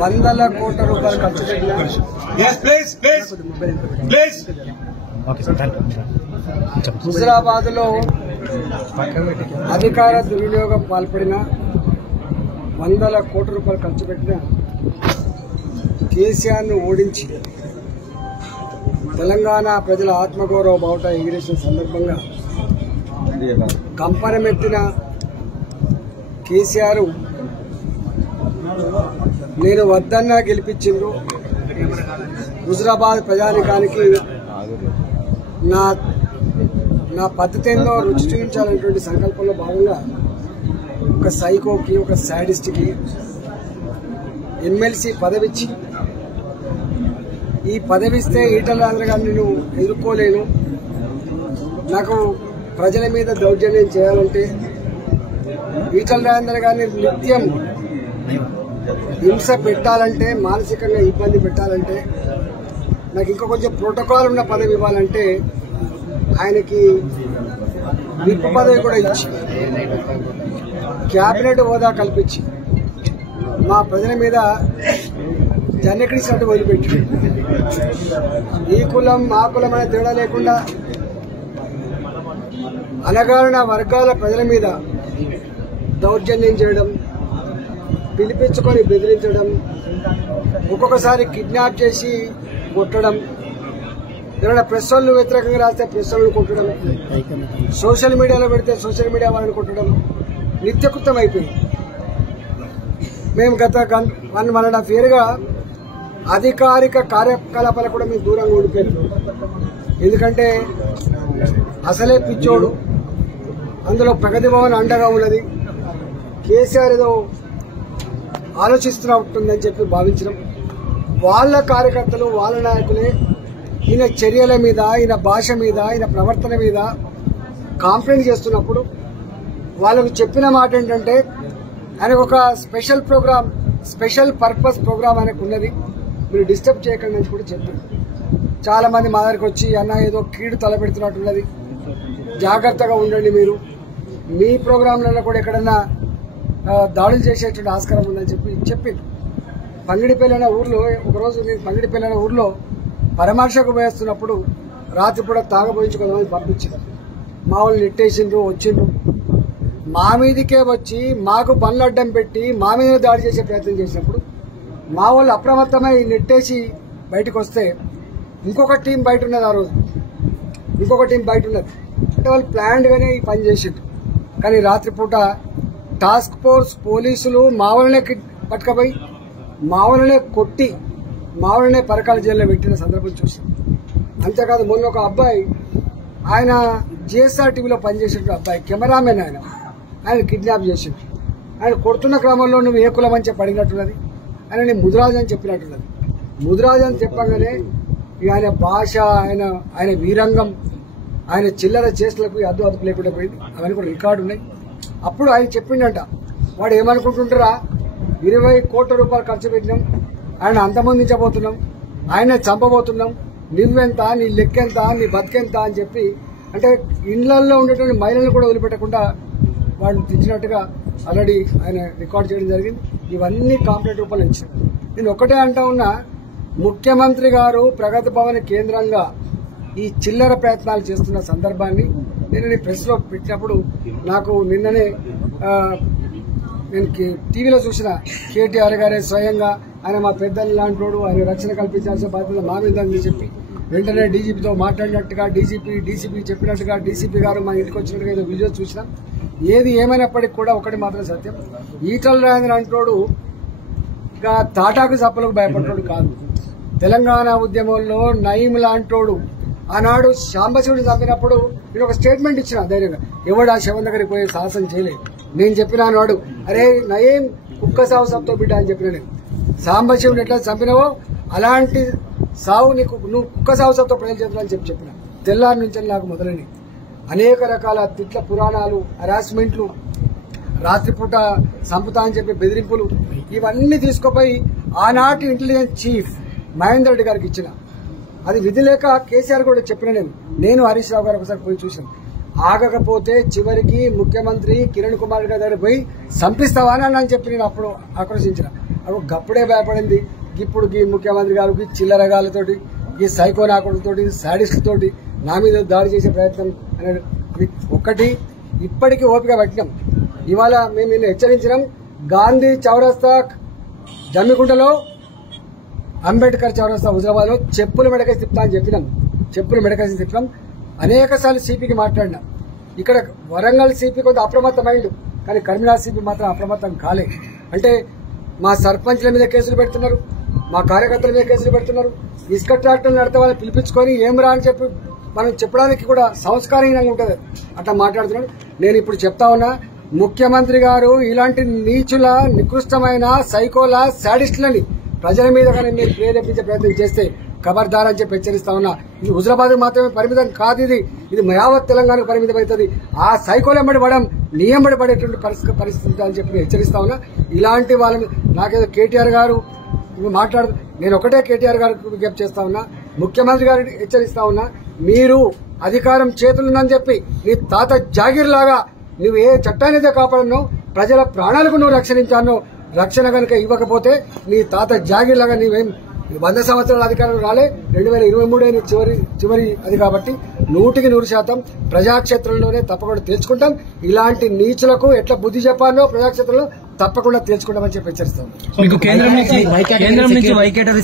వందల కోట్ల రూపాయలు ఖర్చు పెట్టిన హుజురాబాద్ లో అధికార దుర్వినియోగం పాల్పడిన వందల కోట్ల రూపాయలు ఖర్చు పెట్టిన కేసీఆర్ ను ఓడించి తెలంగాణ ప్రజల ఆత్మగౌరవ బావుట ఎగిరేసిన సందర్భంగా కంపనమెత్తిన కేసీఆర్ నేను వద్దన్నా గెలిపించిండ్రు. హుజురాబాద్ ప్రజానికానికి నా పద్ధతిలో రుచి చూపించాలనేటువంటి సంకల్పంలో భాగంగా ఒక సైకోకి ఒక శాడిస్ట్కి ఎమ్మెల్సీ పదవిచ్చి ఈ పదవిస్తే ఈటల రాజేందర్ గారిని నేను ఎదుర్కోలేను, నాకు ప్రజల మీద దౌర్జన్యం చేయాలంటే ఈటల రాజేందర్ గారిని నిత్యం హింస పెట్టాలంటే మానసికంగా ఇబ్బంది పెట్టాలంటే నాకు ఇంకా కొంచెం ప్రోటోకాల్ ఉన్న పదవి ఇవ్వాలంటే ఆయనకి విప్ పదవి కూడా ఇచ్చి క్యాబినెట్ హోదా కల్పించి మా ప్రజల మీద జన్నెక్కిడిసినట్టు వదిలిపెట్టి ఈ కులం మా కులం అనే తేడా లేకుండా అనగారిన వర్గాల ప్రజల మీద దౌర్జన్యం చేయడం, పిలిపించుకొని బెదిరించడం, ఒక్కొక్కసారి కిడ్నాప్ చేసి కొట్టడం, ఏమైనా ప్రెస్ వాళ్ళు వ్యతిరేకంగా రాస్తే ప్రెస్ వాళ్ళని కొట్టడం, సోషల్ మీడియాలో పెడితే సోషల్ మీడియా వాళ్ళని కొట్టడం నిత్యకృతం అయిపోయింది. మేము గత 1.5 years గా అధికారిక కార్యకలాపాలకు కూడా మేము దూరంగా ఉండిపోయారు. ఎందుకంటే అసలే పిచ్చోడు, అందులో ప్రగతి భవన్ అండగా ఉన్నది, కేసీఆర్ ఏదో ఆలోచిస్తున్నట్టుందని చెప్పి భావించడం, వాళ్ళ కార్యకర్తలు వాళ్ళ నాయకులే ఈయన చర్యల మీద, ఈయన భాష మీద, ఈయన ప్రవర్తన మీద కాంప్లైంట్ చేస్తున్నప్పుడు వాళ్ళకు చెప్పిన మాట ఏంటంటే ఆయనకు ఒక special programme, special purpose programme ఆయనకు ఉన్నది, మీరు డిస్టర్బ్ చేయకండి అని కూడా చెప్పారు. చాలా మంది మా దగ్గరికి వచ్చి అన్న ఏదో కీడు తలపెడుతున్నట్టున్నది, జాగ్రత్తగా ఉండండి, మీరు మీ ప్రోగ్రాంలలో కూడా ఎక్కడన్నా దాడులు చేసేటువంటి ఆస్కారం ఉందని చెప్పింది. పంగిడిపల్లి అనే ఊర్లో ఒకరోజు నేను పంగిడిపల్లి అనే ఊర్లో పరామర్శకు వేస్తున్నప్పుడు రాత్రి కూడా తాగబోయించుకోదామని పంపించారు. మా వాళ్ళు నెట్టేసిండ్రు, వచ్చిండ్రు, మా మీదికే వచ్చి మాకు పనులు అడ్డం పెట్టి మా మీద దాడి చేసే ప్రయత్నం చేసినప్పుడు మా వాళ్ళు అప్రమత్తమై నెట్టేసి బయటకు వస్తే ఇంకొక టీం బయట ఉన్నది. ఆ రోజు ఇంకొక టీం బయట ఉన్నది అంటే వాళ్ళు ప్లాన్డ్గానే ఈ పని చేసిండ్రు. కానీ రాత్రిపూట టాస్క్ ఫోర్స్ పోలీసులు మా వాళ్ళనే పట్టుకపోయి మా వాళ్ళనే కొట్టి మా వాళ్ళనే పరకాల జైల్లో పెట్టిన సందర్భం చూసాం. అంతేకాదు మొన్న ఒక అబ్బాయి, ఆయన జిఎస్ఆర్ టీవీలో పనిచేసిన అబ్బాయి, కెమెరామెన్, ఆయన కిడ్నాప్ చేసిండు. ఆయన కొడుతున్న క్రమంలో నువ్వు ఏ కులం అని చెప్పి అడిగినట్టున్నది, ఆయన నేను ముదిరాజు అని చెప్పినట్టున్నది. ముదిరాజు అని చెప్పగానే ఆయన భాష, ఆయన వీరంగం, ఆయన చిల్లర చేతులకు అదుపు లేకుండా పోయింది. అవన్నీ కూడా రికార్డు ఉన్నాయి. అప్పుడు ఆయన చెప్పిండట, వాడు ఏమనుకుంటుంటారా 20 కోట్ల రూపాయలు ఖర్చు పెట్టినాం, ఆయన అంతమందించబోతున్నాం, ఆయన చంపబోతున్నాం, నువ్వెంత, నీ లెక్కెంత, నీ బతికెంత అని చెప్పి, అంటే ఇండ్లల్లో ఉండేటువంటి మహిళలను కూడా వదిలిపెట్టకుండా వాడిని తెచ్చినట్టుగా ఆల్రెడీ ఆయన రికార్డ్ చేయడం జరిగింది. ఇవన్నీ కాంప్లైంట్ రూపంలో ఇచ్చారు. నేను ఒకటే అంటా ఉన్నా, ముఖ్యమంత్రి గారు ప్రగతి భవన్ కేంద్రంగా ఈ చిల్లర ప్రయత్నాలు చేస్తున్న సందర్భాన్ని నేను ప్రెస్ లో పెట్టినప్పుడు నాకు నిన్ననే నేను టీవీలో చూసిన కేటీఆర్ గారే స్వయంగా ఆయన మా పెద్దలు లాంటి ఆయన రక్షణ కల్పించాల్సిన బాధ్యత మా మీద అని చెప్పి వెంటనే డీజీపీతో మాట్లాడినట్టుగా, డీసీపీ చెప్పినట్టుగా, డీసీపీ గారు మా ఇంటికి వచ్చినట్టుగా ఏదో వీడియోస్ చూసినాం. ఏది ఏమైనప్పటికీ కూడా ఒకటి మాత్రం సత్యం, ఈటల రాజేందర్ అంటోడు ఇంకా తాటాకు చప్పలకు భయపడ్డాడు కాదు. తెలంగాణ ఉద్యమంలో నయీం లాంటోడు ఆనాడు శాంబశివుడిని చంపినప్పుడు నేను ఒక స్టేట్మెంట్ ఇచ్చిన ధైర్యంగా, ఎవడు ఆ శవం దగ్గరికి పోయి సాహసం చేయలేదు. నేను చెప్పిన వాడు, అరే నయీం కుక్క సావు సబ్తో బిడ్డ అని చెప్పిన నేను, సాంబశివుడిని ఎట్లా చంపినావో అలాంటి సావు నీకు, నువ్వు కుక్క సావు సబ్తో ప్రజలు చేతులు అని చెప్పిన. తెల్లారి నుంచి నాకు మొదలైనవి అనేక రకాల తిట్ల పురాణాలు, హరాస్మెంట్లు, రాత్రిపూట సంపుతా అని చెప్పి బెదిరింపులు, ఇవన్నీ తీసుకుపోయి ఆనాటి ఇంటెలిజెన్స్ చీఫ్ మహేందర్ రెడ్డి గారికి ఇచ్చిన. అది విధి లేక కేసీఆర్ కూడా చెప్పిన నేను హరీష్ రావు గారు ఒకసారి పోయి చూశాను. ఆగకపోతే చివరికి ముఖ్యమంత్రి కిరణ్ కుమార్ గారి దగ్గర పోయి సంపిస్తావా అని చెప్పి నేను అప్పుడు ఆక్రోశించిన. గప్పుడే భయపడింది. ఇప్పుడు ఈ ముఖ్యమంత్రి గారికి చిల్లరగాలతోటి ఈ సైకో నాకులతోటి శాడిస్టులతోటి నా మీద దాడి చేసే ప్రయత్నం అనేది ఒకటి. ఇప్పటికీ ఓపిక పట్టినాం. ఇవాళ మేము నిన్ను హెచ్చరించినాం. గాంధీ చౌరస్తా జమ్మికుంటలో, అంబేద్కర్ చౌరస్తా హుజరాబాద్ లో చెప్పులు మెడకేసి తిప్పుతా అని చెప్పినాం. చెప్పులు మెడకేసి తిప్పినాం. అనేక సార్లు సిపికి మాట్లాడినాం. ఇక్కడ వరంగల్ సిపి కొంత అప్రమత్తమైండు, కానీ కరీంనగర్ సిపి మాత్రం అప్రమత్తం కాలే. అంటే మా సర్పంచ్ల మీద కేసులు పెడుతున్నారు, మా కార్యకర్తల మీద కేసులు పెడుతున్నారు. ఇసుక ట్రాక్టర్లు నడితే వాళ్ళని పిలిపించుకొని ఏం రా అని చెప్పి మనం చెప్పడానికి కూడా సంస్కారహీనంగా ఉంటుంది. అట్లా మాట్లాడుతున్నాడు. నేను ఇప్పుడు చెప్తా ఉన్నా, ముఖ్యమంత్రి గారు ఇలాంటి నీచుల, నికృష్టమైన సైకోల, శాడిస్టులని ప్రజల మీద కానీ మీరు ప్రేరేపించే ప్రయత్నం చేస్తే ఖబర్దార్ అని చెప్పి హెచ్చరిస్తా ఉన్నా. ఇది హుజరాబాద్ మాత్రమే పరిమితం కాదు, ఇది యావత్ తెలంగాణకు పరిమితం అవుతుంది. ఆ సైకోలు ఎంబడి పడడం, నీ ఎంబడి పడేటువంటి పరిస్థితి అని చెప్పి హెచ్చరిస్తా ఉన్నా. ఇలాంటి వాళ్ళని నాకేదో కేటీఆర్ గారు మాట్లాడు, నేను ఒకటే కేటీఆర్ గారికి విజ్ఞప్తి చేస్తా ఉన్నా, ముఖ్యమంత్రి గారిని హెచ్చరిస్తా ఉన్నా, మీరు అధికారం చేతులుందని చెప్పి నీ తాత జాగీర్ లాగా నువ్వు ఏ చట్టాన్నైతే కాపాడనో, ప్రజల ప్రాణాలకు నువ్వు రక్షణించానో, రక్షణ కనుక ఇవ్వకపోతే నీ తాత జాగీర్ లాగా నీవేం 100 సంవత్సరాల అధికారం రాలే. 2023 చివరి అది కాబట్టి 100% ప్రజాక్షేత్రంలోనే తప్పకుండా తేల్చుకుంటాం. ఇలాంటి నీచులకు ఎట్లా బుద్ధి చెప్పాలో ప్రజాక్షేత్రంలో తప్పకుండా తేల్చుకుంటామని చెప్పి హెచ్చరిస్తాం. మీకు కేంద్రం నుంచి వైకేటరీ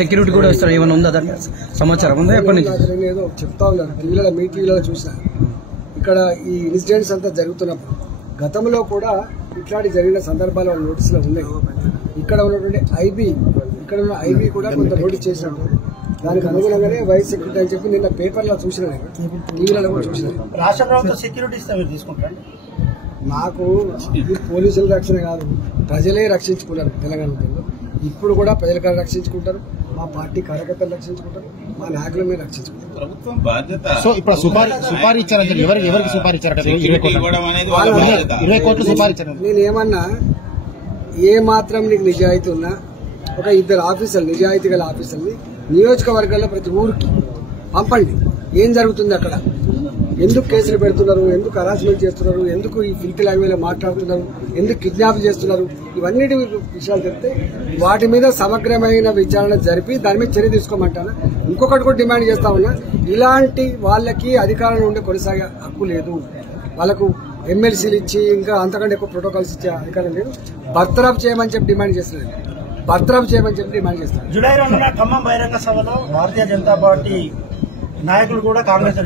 సెక్యూరిటీ కూడా వస్తారు, ఏమైనా ఉందా దాని సమాచారం ఉందా? ఎప్పటి నుంచి ఏదో చెప్తా ఉన్నారు టీవీలలో, మీ టీవీలో చూసిన. ఇక్కడ ఈ ఇన్సిడెంట్స్ అంతా జరుగుతున్నప్పుడు గతంలో కూడా ఇట్లాంటి జరిగిన సందర్భాలు వాళ్ళ నోటీసులో ఉన్నాయి. ఇక్కడ ఉన్నటువంటి ఇక్కడ ఉన్న ఐబీ కూడా కొంత నోటీస్ చేసినట్టు, దానికి అనుగుణంగానే వైస్ సెక్యూరిటీ అని చెప్పి నిన్న పేపర్లో చూసిన, టీవీలలో కూడా చూసిన. రాష్ట్ర ప్రభుత్వం సెక్యూరిటీ ఇస్తే మీరు తీసుకుంటారండి? నాకు ఇది పోలీసుల రక్షణ కాదు, ప్రజలే రక్షించుకున్నారు తెలంగాణలో. ఇప్పుడు కూడా ప్రజలు రక్షించుకుంటారు, మా పార్టీ కార్యకర్తలు రక్షించుకుంటారు, మా నాయకులు మేము రక్షించుకుంటారు. ప్రభుత్వం బాధ్యత. సో ఇప్పుడు సుపారీ ఇచ్చారంటే ఎవరికి సుపారీ ఇచ్చారంటే 20 కోట్లు సుపారీ ఇచ్చారు. నేనేమన్నా ఏ మాత్రం నీకు నిజాయితీ ఉన్నా ఒక 2 ఆఫీసర్లు, నిజాయితీ గల ఆఫీసర్ని నియోజకవర్గాల్లో ప్రతి ఊరికి పంపండి. ఏం జరుగుతుంది అక్కడ, ఎందుకు కేసులు పెడుతున్నారు, ఎందుకు హరాస్మెంట్ చేస్తున్నారు, ఎందుకు ఈ ఫిల్టీ లాంగ్వేజ్ లో మాట్లాడుతున్నారు, ఎందుకు కిడ్నాప్ చేస్తున్నారు, ఇవన్నిటి విషయాలు చెప్తే వాటి మీద సమగ్రమైన విచారణ జరిపి దాని మీద చర్య తీసుకోమంటాను. ఇంకొకటి కూడా డిమాండ్ చేస్తా ఉన్నా, ఇలాంటి వాళ్ళకి అధికారంలో ఉండే కొనసాగే హక్కు లేదు. వాళ్ళకు ఎమ్మెల్సీలు ఇచ్చి ఇంకా అంతకంటే ఎక్కువ ప్రోటోకాల్స్ ఇచ్చే అధికారం లేదు. బర్తరఫ్ చేయమని చెప్పి డిమాండ్ చేస్తున్నారు. బర్తరఫ్ చేయమని చెప్పి డిమాండ్ చేస్తారు. జూలై 2న ఖమ్మం బహిరంగ సభలో భారతీయ జనతా పార్టీ నాయకులు కూడా కాంగ్రెస్